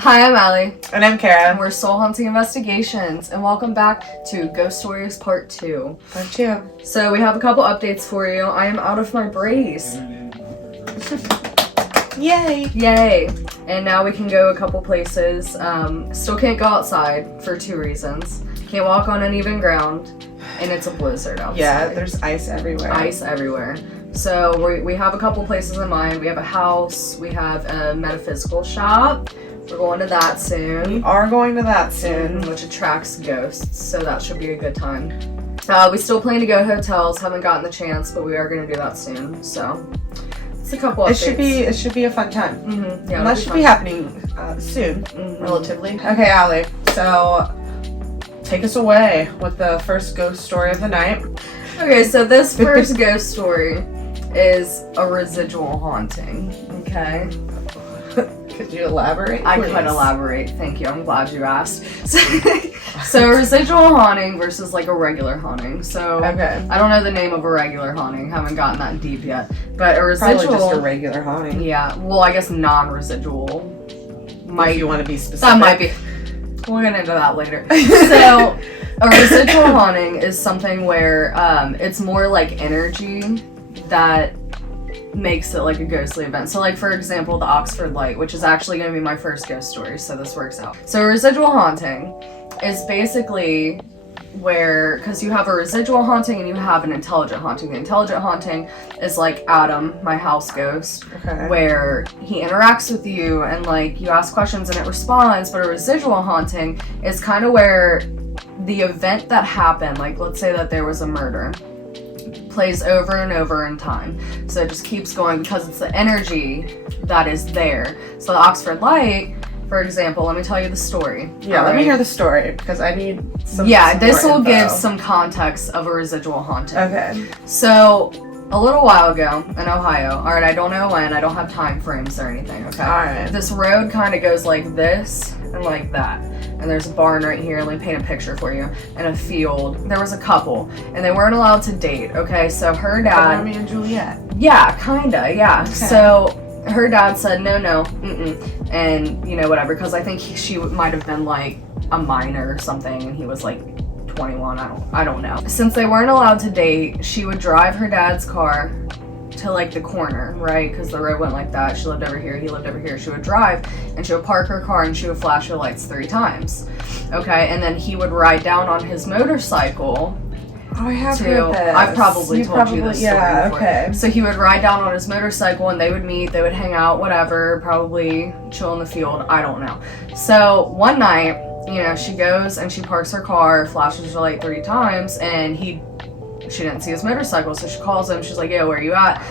Hi, I'm Allie. And I'm Kara. And we're Soul Hunting Investigations. And welcome back to Ghost Stories Part 2. Part 2. So we have a couple updates for you. I am out of my brace. Yay! Yay! And now we can go a couple places. Still can't go outside for two reasons. Can't walk on uneven ground. And it's a blizzard outside. Yeah, there's ice everywhere. Ice everywhere. So we have a couple places in mind. We have a house. We have a metaphysical shop. We're going to that soon. We are going to that soon. Which attracts ghosts, so that should be a good time. We still plan to go hotels. Haven't gotten the chance, but we are going to do that soon. So it's a couple updates. It should be a fun time. Mm-hmm. Yeah, and that should be happening soon, relatively. Okay, Allie. So take us away with the first ghost story of the night. Okay, so this first ghost story is a residual haunting. Okay. Could you elaborate? I could elaborate. Thank you. I'm glad you asked. So residual haunting versus like a regular haunting. So okay. I don't know the name of a regular haunting. Haven't gotten that deep yet. But a residual. Probably just a regular haunting. Yeah. Well, I guess non-residual. If you want to be specific. That might be. We'll get into that later. So a residual haunting is something where it's more like energy that makes it like a ghostly event. So like for example, the Oxford Light, which is actually going to be my first ghost story, so this works out. So a residual haunting is basically where, because you have a residual haunting and you have an intelligent haunting. The intelligent haunting is like Adam, my house ghost, where he interacts with you and like you ask questions and it responds. But a residual haunting is kind of where the event that happened, like let's say that there was a murder, plays over and over in time. So it just keeps going because it's the energy that is there. So the Oxford Light, for example, let me tell you the story. Yeah, let me hear the story because I need some this will info. give some context of a residual haunting. Okay. So a little while ago in Ohio, alright, I don't know when, I don't have time frames or anything, okay? Alright. This road kind of goes like this and like that. And there's a barn right here, let me paint a picture for you, and a field. There was a couple, and they weren't allowed to date, okay? So her dad... Romeo and Juliet. Yeah, kinda, yeah. Okay. So her dad said, no, and, you know, whatever, because I think she might have been, like, a minor or something, and he was, like, 21, I don't know. Since they weren't allowed to date, she would drive her dad's car to like the corner, right? Because the road went like that. She lived over here, he lived over here. She would drive and she would park her car and she would flash her lights 3 times. Okay, and then he would ride down on his motorcycle. Oh, I have heard this. I've probably told you this story before. Okay. So he would ride down on his motorcycle and they would meet, they would hang out, whatever, probably chill in the field, I don't know. So one night, you know, she goes and she parks her car, flashes her light 3 times, and she didn't see his motorcycle, so she calls him. She's like, "Yo, where are you at?"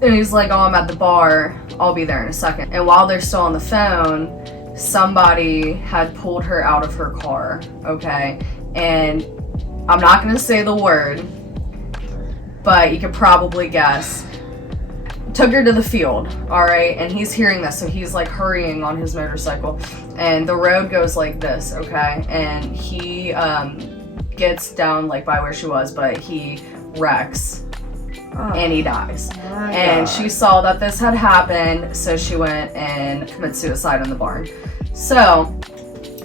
And he's like, "Oh, I'm at the bar. I'll be there in a second." And while they're still on the phone, somebody had pulled her out of her car, okay? And I'm not going to say the word, but you could probably guess. Took her to the field, alright? And he's hearing this, so he's like hurrying on his motorcycle. And the road goes like this, okay? And he gets down like by where she was, but he wrecks and he dies. And she saw that this had happened, so she went and committed suicide in the barn. So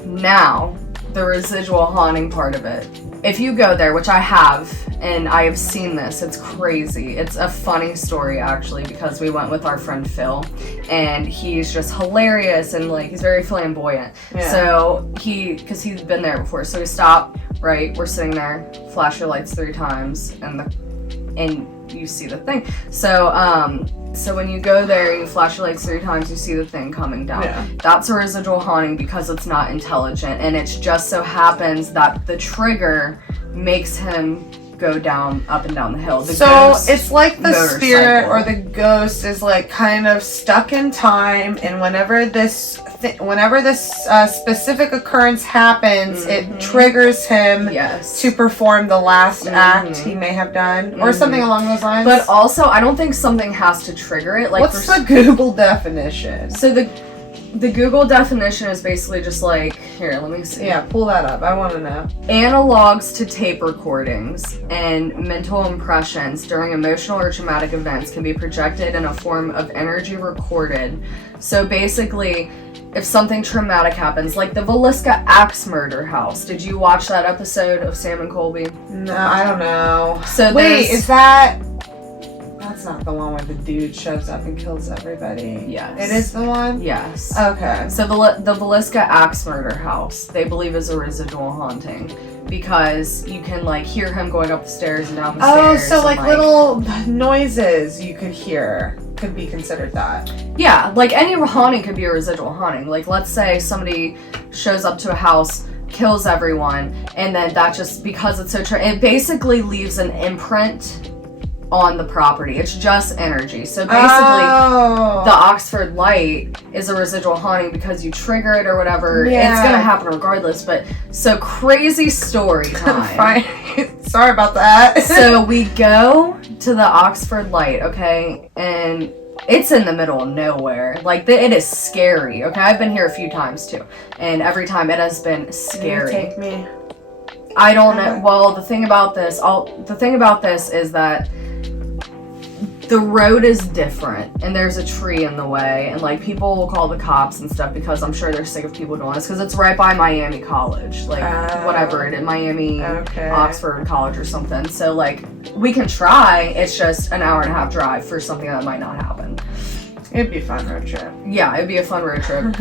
now the residual haunting part of it. If you go there, which I have, and I have seen this, it's crazy. It's a funny story actually, because we went with our friend Phil, and he's just hilarious and like he's very flamboyant. Yeah. So because he's been there before, so we stop, right? We're sitting there, flash your lights 3 times, and you see the thing. So when you go there, you flash your lights 3 times, you see the thing coming down. Yeah. That's a residual haunting because it's not intelligent, and it just so happens that the trigger makes him go up and down the hill. So it's like the spirit or the ghost is like kind of stuck in time, and whenever this specific occurrence happens, it triggers him to perform the last act he may have done, or something along those lines. But also, I don't think something has to trigger it. Like, what's the Google definition? So the Google definition is basically just like, here, let me see. Yeah, pull that up. I want to know. Analogs to tape recordings and mental impressions during emotional or traumatic events can be projected in a form of energy recorded. So basically, if something traumatic happens, like the Villisca Axe murder house. Did you watch that episode of Sam and Colby? No, I don't know. So wait, is that... That's not the one where the dude shows up and kills everybody. Yes. It is the one? Yes. Okay. So the Villisca Axe murder house, they believe is a residual haunting because you can like hear him going up the stairs and down the stairs. Oh, so like little noises you could hear could be considered that. Yeah, like any haunting could be a residual haunting. Like let's say somebody shows up to a house, kills everyone, and then that just, because it's so it basically leaves an imprint on the property. It's just energy. So basically, the Oxford Light is a residual haunting because you trigger it or whatever. Yeah. It's gonna happen regardless. But so crazy story time. Fine. Sorry about that. So we go to the Oxford Light, okay, and it's in the middle of nowhere. Like it is scary. Okay, I've been here a few times too, and every time it has been scary. Take me. I don't know. Well, the thing about this is that the road is different, and there's a tree in the way, and like people will call the cops and stuff because I'm sure they're sick of people doing this because it's right by Miami College, like whatever it is, Miami, Oxford College or something. So like we can try. It's just an hour and a half drive for something that might not happen. It'd be a fun road trip. Yeah, it'd be a fun road trip.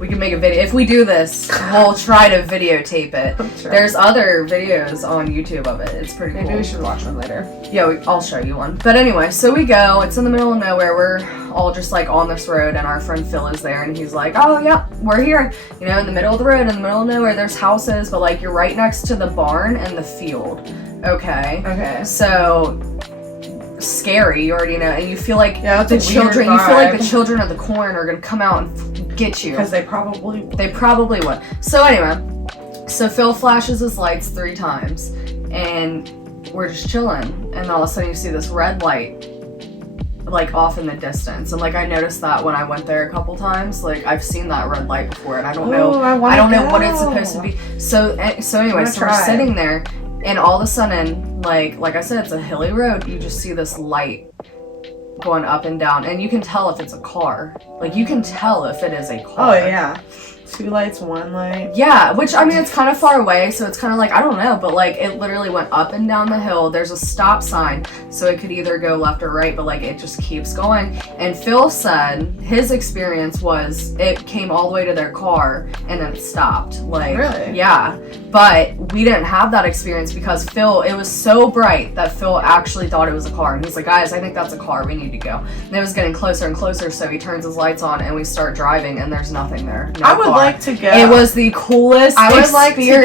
We can make a video. If we do this, we'll try to videotape it. Sure. There's other videos on YouTube of it. It's pretty cool. Maybe we should watch one later. Yeah, I'll show you one. But anyway, so we go. It's in the middle of nowhere. We're all just like on this road, and our friend Phil is there, and he's like, oh, yeah, we're here. You know, in the middle of the road, in the middle of nowhere, there's houses, but like you're right next to the barn and the field. Okay. So... scary, you already know, and you feel like the children of the corn are gonna come out and get you because they probably would. So anyway, so Phil flashes his lights 3 times, and we're just chilling, and all of a sudden you see this red light like off in the distance, and like I noticed that when I went there a couple times. Like I've seen that red light before, and I don't know what it's supposed to be. So anyway, so we're sitting there. And all of a sudden, like I said, it's a hilly road. You just see this light going up and down, and you can tell if it's a car. Like you can tell if it is a car. Oh yeah, 2 lights, 1 light. Yeah, which I mean it's kind of far away, so it's kind of like I don't know, but like it literally went up and down the hill. There's a stop sign, so it could either go left or right, but like it just keeps going. And Phil said his experience was it came all the way to their car and then it stopped. Like really? Yeah. But we didn't have that experience because it was so bright that Phil actually thought it was a car. And he's like, guys, I think that's a car. We need to go. And it was getting closer and closer, so he turns his lights on and we start driving, and there's nothing there. No I would car. like to go. It was the coolest experience. Like to go,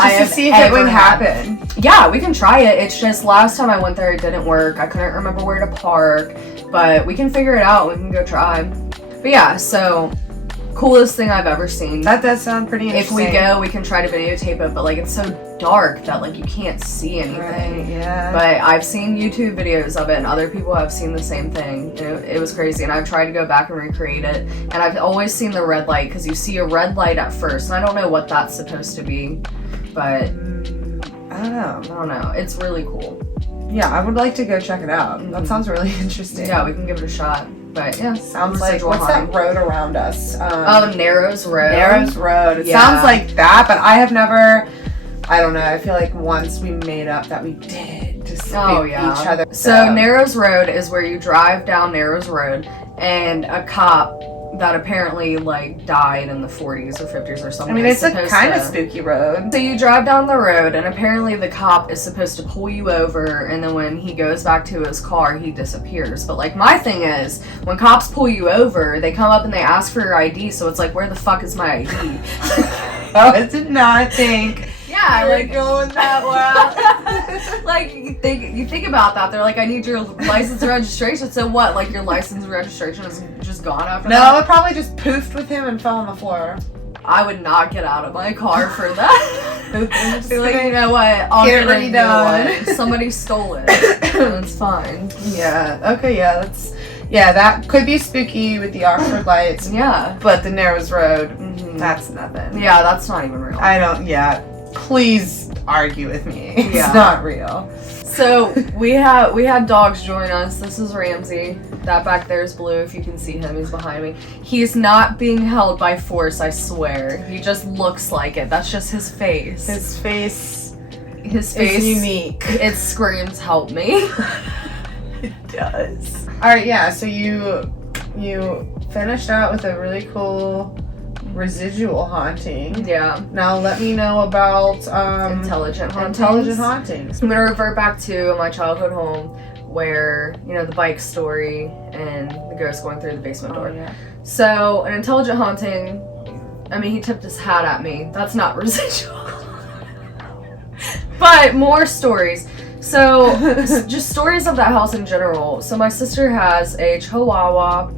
just to see if it would happen. Yeah, we can try it. It's just last time I went there, it didn't work. I couldn't remember where to park, but we can figure it out. We can go try. But yeah, so... coolest thing I've ever seen. That does sound pretty interesting. If we go, we can try to videotape it, but like it's so dark that like you can't see anything. Right, yeah. But I've seen YouTube videos of it, and other people have seen the same thing. It was crazy, and I've tried to go back and recreate it. And I've always seen the red light because you see a red light at first, and I don't know what that's supposed to be, but I don't know. It's really cool. Yeah, I would like to go check it out. Mm-hmm. That sounds really interesting. Yeah, we can give it a shot. But yeah, sounds like what's that road around us? Narrows Road. Narrows Road. It sounds like that, but I have never. I don't know. I feel like once we made up that we did just each other. So Narrows Road is where you drive down Narrows Road, and a cop that apparently like died in the 40s or 50s or something. I mean, it's a kind of spooky road. So you drive down the road, and apparently the cop is supposed to pull you over, and then when he goes back to his car, he disappears. But like my thing is, when cops pull you over, they come up and they ask for your ID, so it's like, where the fuck is my ID? Oh, I did not think. Yeah, like going that well. Like you think about that. They're like, I need your license and registration. So what? Like your license and registration is just gone after that? No, it probably just poofed with him and fell on the floor. I would not get out of my car for that. Be like, you know what? I'll get it redone. Somebody stole it. It's fine. Yeah. Okay. Yeah. Yeah, that could be spooky with the Oxford lights. Yeah. But the Narrows Road, that's nothing. Yeah, that's not even real. Please argue with me. It's Yeah. not real. So we had dogs join us. This is Ramsey. That back there is Blue. If you can see him, he's behind me. He's not being held by force, I swear. He just looks like it. That's just his face. His face is unique. It screams, "Help me." It does. Alright, yeah, so you finished out with a really cool residual haunting. Yeah. Now let me know about Intelligent hauntings. I'm gonna revert back to my childhood home where, the bike story and the ghost going through the basement door. Yeah. So, an intelligent haunting, he tipped his hat at me. That's not residual. But more stories. So, just stories of that house in general. So, my sister has a Chihuahua.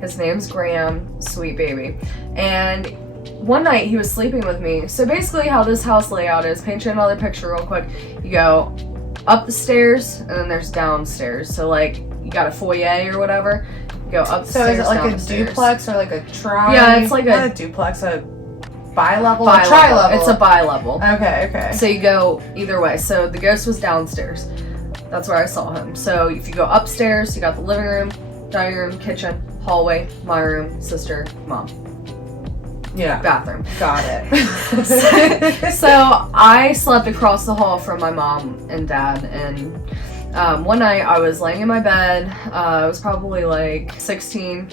His name's Graham, sweet baby. And one night he was sleeping with me. So basically how this house layout is, paint you another picture real quick. You go up the stairs and then there's downstairs. So like you got a foyer or whatever. You go up the stairs. So is it like downstairs. a duplex or like a tri? Yeah, it's like not a duplex, a bi-level? Bi-level. A tri-level. It's a bi-level. Okay. So you go either way. So the ghost was downstairs. That's where I saw him. So if you go upstairs, you got the living room, dining room, kitchen, hallway, my room, sister, mom. Yeah. Bathroom. Got it. So I slept across the hall from my mom and dad, and one night I was laying in my bed. I was probably like 16.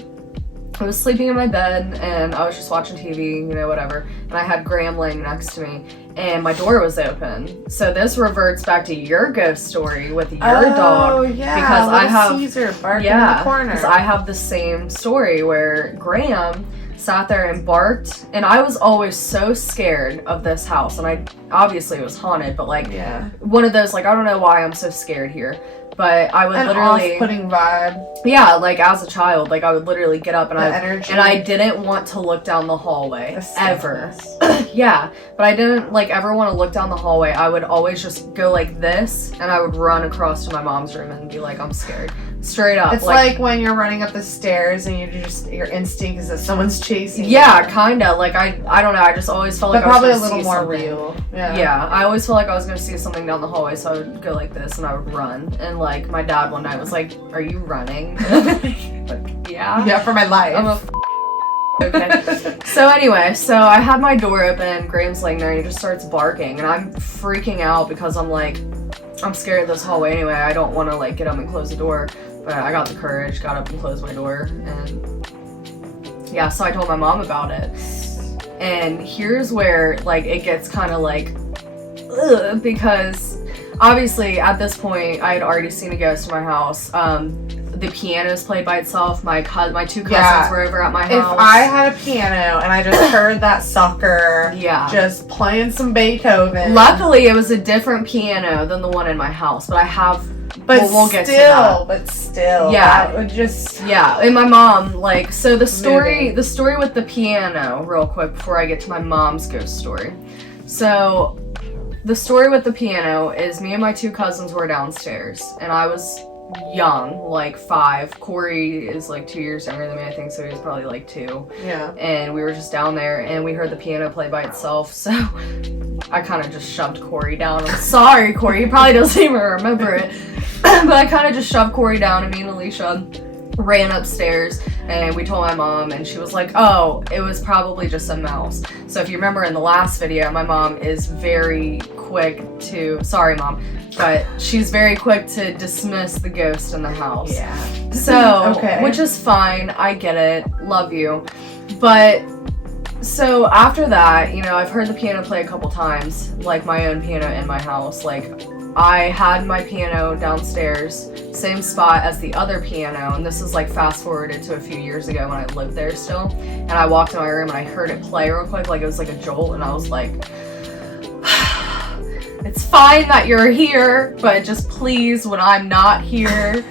I was sleeping in my bed and I was just watching TV, whatever. And I had Graham laying next to me and my door was open. So this reverts back to your ghost story with your dog. Oh, yeah. Because I have Caesar barking in the corner. because I have the same story where Graham sat there and barked, and I was always so scared of this house, and obviously it was haunted, but one of those, I don't know why I'm so scared here, but I would literally off-putting vibe. Yeah, as a child, I would literally get up and energy. And I didn't want to look down the hallway ever. Yeah, but I didn't ever want to look down the hallway. I would always just go like this, and I would run across to my mom's room and be like, I'm scared. Straight up. It's like when you're running up the stairs and your instinct is that someone's chasing you. Yeah, kinda. I don't know. I just always felt like I was probably gonna a little see more something. real. Yeah, I always felt like I was gonna see something down the hallway, so I would go like this and I would run. And my dad one night was like, "Are you running?" Yeah. Yeah, for my life. I'm okay. So anyway, I had my door open. Graham's laying there and he just starts barking, and I'm freaking out because I'm scared of this hallway anyway. I don't want to get up and close the door. But I got the courage, got up and closed my door, and yeah, so I told my mom about it. And here's where, it gets kind of ugh, because obviously at this point I had already seen a ghost in my house. The piano's played by itself. My two cousins were over at my house. If I had a piano and I just heard that sucker just playing some Beethoven. Luckily, it was a different piano than the one in my house, but I have... we'll get to that. But still, yeah, that would just and my mom so the story with the piano, real quick before I get to my mom's ghost story. So the story with the piano is me and my two cousins were downstairs, and I was young, 5. Corey is 2 years younger than me, I think, so he was probably 2. Yeah. And we were just down there, and we heard the piano play by itself, so I kind of just shoved Corey down. I'm sorry, Corey, he probably doesn't even remember it. But I kind of just shoved Corey down, and me and Alicia ran upstairs, and we told my mom, and she was like, oh, it was probably just a mouse. So if you remember in the last video, my mom is very quick to, sorry mom, but she's very quick to dismiss the ghost in the house. Yeah. So, okay. Which is fine, I get it, love you. But, so after that, I've heard the piano play a couple times, my own piano in my house, I had my piano downstairs, same spot as the other piano, and this is fast forwarded to a few years ago when I lived there still, and I walked in my room and I heard it play real quick, it was a jolt, and I was like, it's fine that you're here, but just please, when I'm not here,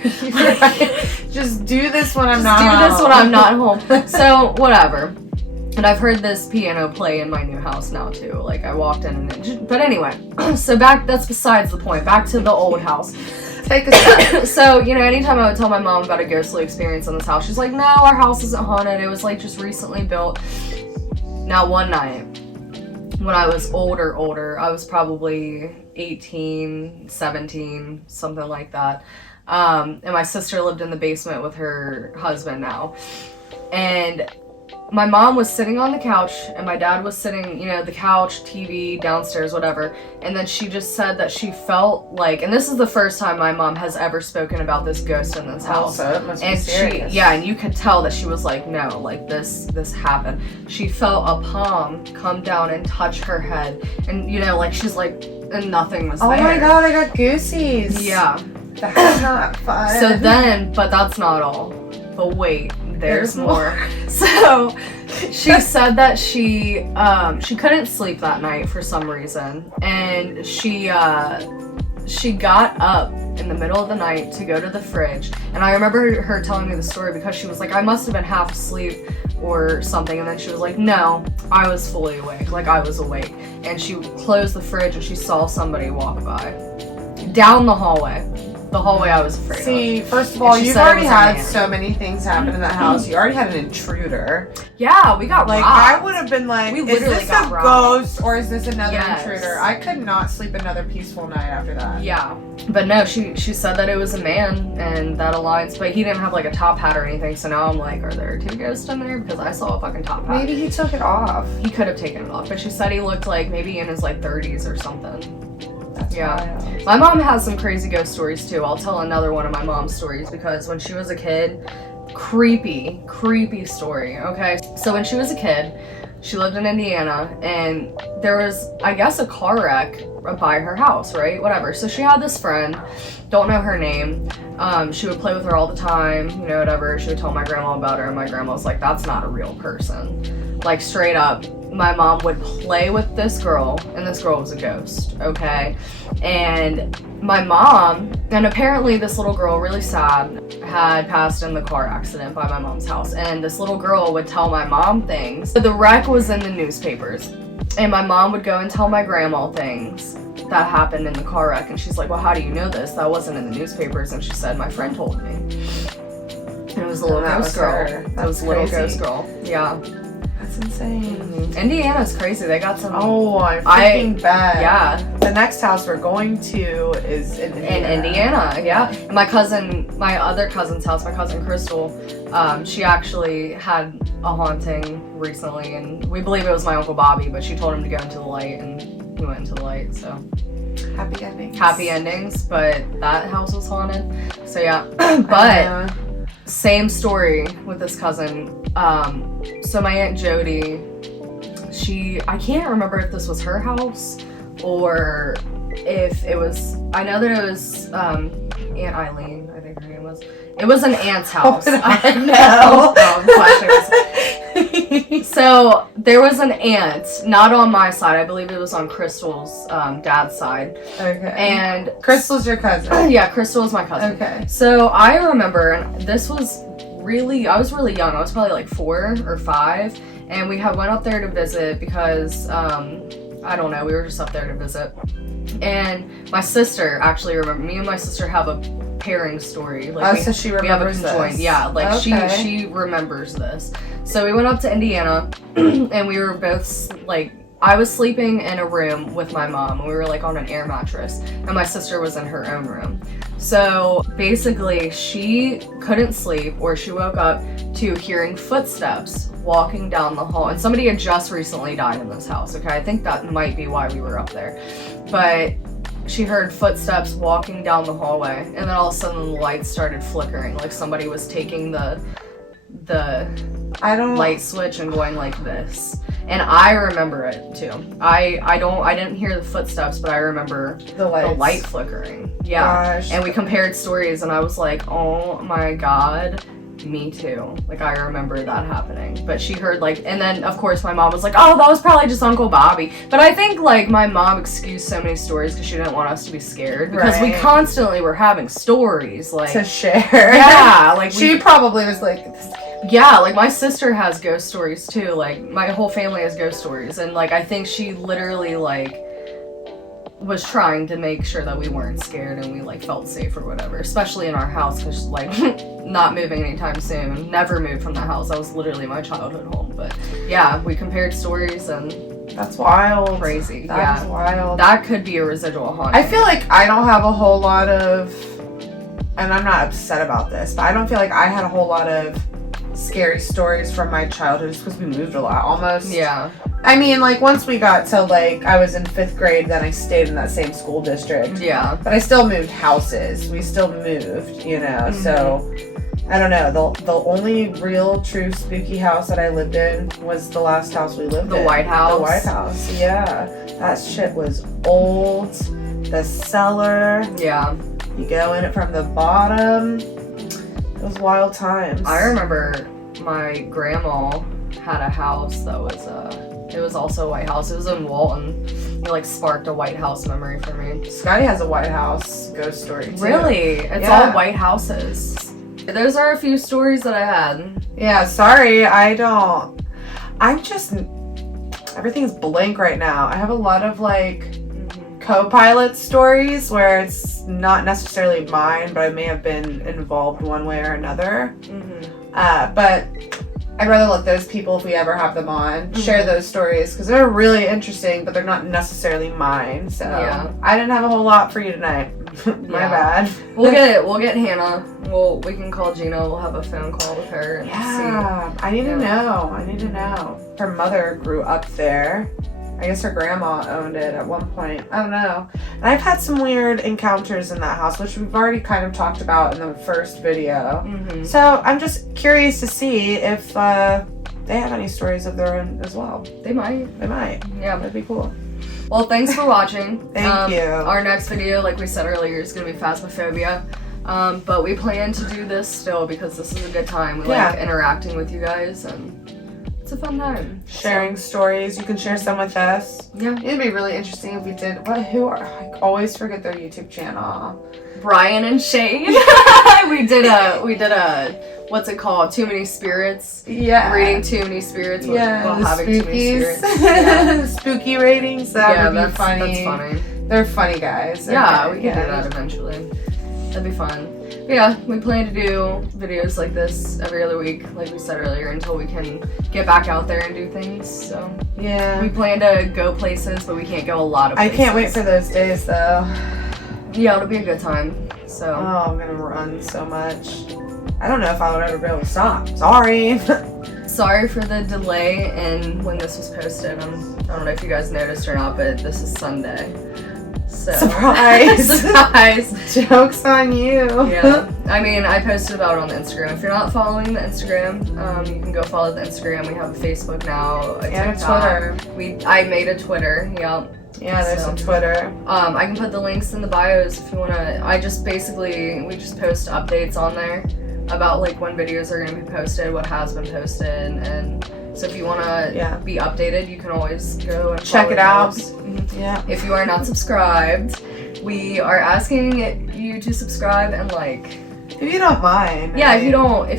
just do this when I'm not home. So, whatever. And I've heard this piano play in my new house now too. I walked in and but anyway, so that's besides the point. Back to the old house. Take a step. So, anytime I would tell my mom about a ghostly experience in this house, she's like, no, our house isn't haunted. It was like just recently built. Now, one night, when I was older, I was probably 18, 17, something like that. And my sister lived in the basement with her husband now. And my mom was sitting on the couch, and my dad was sitting, the couch, TV, downstairs, whatever. And then she just said that she felt like, and this is the first time my mom has ever spoken about this ghost in this house. Also, it must and be serious. and you could tell that she was like, no, like this happened. She felt a palm come down and touch her head, and like she's like, and nothing was there. Oh my god, I got goosies. Yeah. That's not fun. So then, but that's not all. But wait, there's more. So she said that she couldn't sleep that night for some reason, and she got up in the middle of the night to go to the fridge. And I remember her telling me the story because she was like, I must have been half asleep or something, and then she was like, no, I was fully awake, like I was awake. And she closed the fridge and she saw somebody walk by down the hallway I was afraid of. See, first of all, you've already had so many things happen in that house. You already had an intruder. Yeah, we got robbed. I would have been like, is this a ghost or is this another intruder? I could not sleep another peaceful night after that. Yeah. But no, she said that it was a man, and that aligns, but he didn't have like a top hat or anything, so now I'm like, are there two ghosts in there? Because I saw a fucking top hat. Maybe he took it off. He could have taken it off, but she said he looked like maybe in his like 30s or something. That's wild. My mom has some crazy ghost stories too. I'll tell another one of my mom's stories because when she was a kid, creepy story, okay? So when she was a kid, she lived in Indiana, and there was, I guess, a car wreck by her house, right? Whatever. So she had this friend, don't know her name. She would play with her all the time, whatever. She would tell my grandma about her, and my grandma was like, that's not a real person. Like, straight up. My mom would play with this girl, and this girl was a ghost, okay? And my mom, and apparently this little girl, really sad, had passed in the car accident by my mom's house. And this little girl would tell my mom things. The wreck was in the newspapers. And my mom would go and tell my grandma things that happened in the car wreck. And she's like, well, how do you know this? That wasn't in the newspapers. And she said, my friend told me. And it was a little ghost girl. That was a little ghost girl. Yeah. That's insane. Mm-hmm. Indiana's crazy. They got some. Oh, I'm freaking bad. Yeah. The next house we're going to is in Indiana. Yeah. And my other cousin's house, my cousin Crystal, she actually had a haunting recently, and we believe it was my Uncle Bobby, but she told him to go into the light, and he went into the light, so. Happy endings. Happy endings, but that house was haunted. So yeah. But same story with this cousin. So my Aunt Jody, I can't remember if this was her house or if it was, I know that it was Aunt Eileen, I think her name was. It was an aunt's house. I know. So there was an aunt, not on my side, I believe it was on Crystal's dad's side. Okay. And Crystal's your cousin? Yeah, Crystal is my cousin. Okay. So I remember, and this was I was really young. I was probably like 4 or 5, and we went up there to visit because I don't know, we were just up there to visit. And my sister actually remembered. Me and my sister have a pairing story. Like so she remembers this. Yeah, like she remembers this. So we went up to Indiana, and we were both like, I was sleeping in a room with my mom, and we were like on an air mattress, and my sister was in her own room. So basically, she couldn't sleep, or she woke up to hearing footsteps walking down the hall. And somebody had just recently died in this house, okay? I think that might be why we were up there. But she heard footsteps walking down the hallway, and then all of a sudden the lights started flickering, like somebody was taking the light switch and going like this. And I remember it too. I didn't hear the footsteps, but I remember the light flickering. Yeah. Gosh. And we compared stories, and I was like, oh my god, me too. Like, I remember that happening. But she heard and then of course my mom was like, oh, that was probably just Uncle Bobby. But I think my mom excused so many stories because she didn't want us to be scared, because we constantly were having stories to share. Yeah, she probably was like, yeah, my sister has ghost stories too. My whole family has ghost stories, and I think she literally was trying to make sure that we weren't scared and we like felt safe or whatever, especially in our house, because like not moving anytime soon. Never moved from that house. That was literally my childhood home. But yeah, we compared stories and that's wild. Crazy. That's wild. That could be a residual haunting. I feel like I don't have a whole lot of, and I'm not upset about this, but I don't feel like I had a whole lot of scary stories from my childhood just because we moved a lot almost. Yeah. I mean, like, once we got to, like, I was in 5th grade, then I stayed in that same school district. Yeah. But I still moved houses. We still moved, you know, so, I don't know. The only real, true spooky house that I lived in was the last house we lived in. The White House? The White House, yeah. That shit was old. The cellar. Yeah. You go in it from the bottom. It was wild times. I remember my grandma had a house that was, it was also a White House. It was in Walton. It like sparked a White House memory for me. Scotty has a White House ghost story too. Really? It's all White Houses. Those are a few stories that I had. Yeah, sorry, I'm just, everything's blank right now. I have a lot of like co-pilot stories where it's not necessarily mine, but I may have been involved one way or another. But I'd rather let those people, if we ever have them on, share those stories because they're really interesting, but they're not necessarily mine. So I didn't have a whole lot for you tonight. My bad. We'll get Hannah. We can call Gina. We'll have a phone call with her. And see. I need to know. Her mother grew up there. I guess her grandma owned it at one point. I don't know. And I've had some weird encounters in that house, which we've already kind of talked about in the first video. So I'm just curious to see if they have any stories of their own as well. They might. Yeah, that'd be cool. Well, thanks for watching. Thank you. Our next video, like we said earlier, is going to be Phasmophobia. But we plan to do this still because this is a good time. We like interacting with you guys and it's a fun time. Sharing stories. You can share some with us. Yeah. It'd be really interesting if we did. I always forget their YouTube channel. Brian and Shade. we did a what's it called? Too Many Spirits. Yeah. Reading Too Many Spirits. While having spookies. Too Many Spirits. Spooky ratings. That would be funny. That's funny. They're funny guys. Yeah, we can do that eventually. That'd be fun. But yeah, we plan to do videos like this every other week, like we said earlier, until we can get back out there and do things. So yeah, we plan to go places, but we can't go a lot of places. I can't wait for those days though. Yeah, it'll be a good time. So I'm gonna run so much. I don't know if I would ever be able to stop. Sorry. Sorry for the delay in when this was posted. I don't know if you guys noticed or not, but this is Sunday. So. Surprise! Surprise! Joke's on you. Yeah. I mean, I posted about it on the Instagram. If you're not following the Instagram, you can go follow the Instagram. We have a Facebook now, a TikTok. Twitter. I made a Twitter. Yep. Yeah, there's some Twitter. I can put the links in the bios if you wanna. We just post updates on there about like when videos are gonna be posted, what has been posted, and so if you wanna be updated, you can always go and check it out. Yeah. If you are not subscribed, we are asking you to subscribe and like. If you don't mind. Yeah, if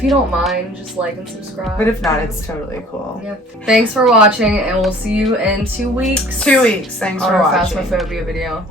you don't mind, just like and subscribe. But if not, it's totally cool. Yeah. Thanks for watching, and we'll see you in 2 weeks. 2 weeks. Thanks for watching. On our Phasmophobia video.